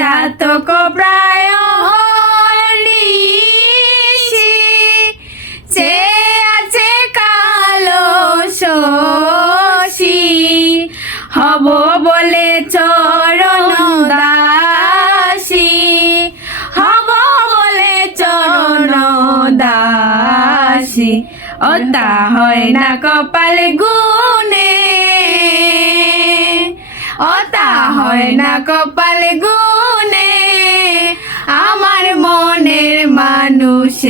চাতক প্রায় যে আছে কালো শশী। হব বলে চরণ দাসী। হব বলে চরণ দাসী। অতা হয় না কপাল গুনে অতা হয় না কপাল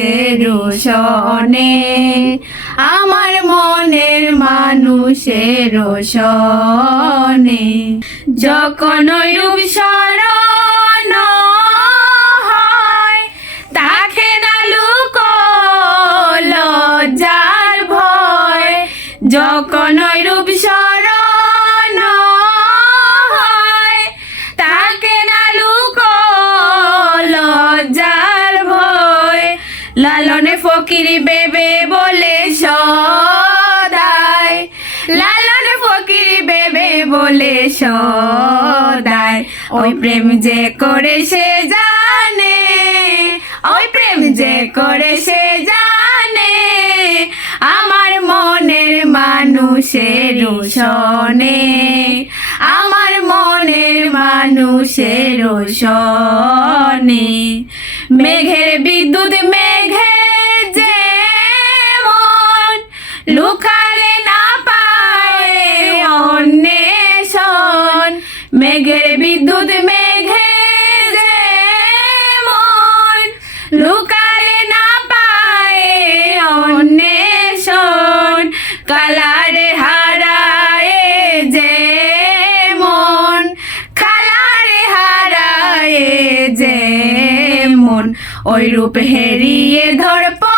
মানুষের সনে আমার মনের মানুষের সনে যখন রূপ শরণ ফকির বেবে বলে সদায় লালনে ফকির বেবে বলে সদায় ওই প্রেম যে করে সে জানে, ওই প্রেম যে করে সে জানে। আমার মনের মানুষের সনে আমার মনের মানুষের সনে মেঘের বিদ্যুৎ মেঘে লুকালে না পায় অন্বেষণ। মেঘের বিদ্যুৎ মেঘে মন। লুকালে না পায় অন্বেষণ। কালারে হারায় যে মন। কালারে হারায় যে মন। ওই রূপ হেরিয়ে ধরপনে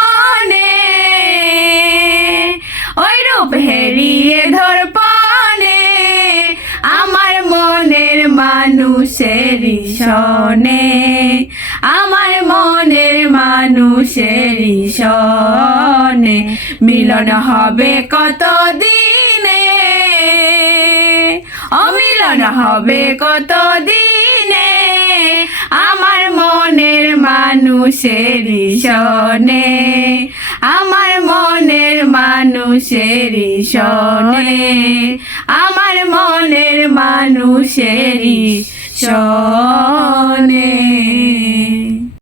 মানুষের সনে আমার মনের মানুষের সনে মিলন হবে কত দিনে অমিলন হবে কত দিনে আমার মনের মানুষের সনে আমার মনের মানুষের সনে আমার মনের মানুষের সনে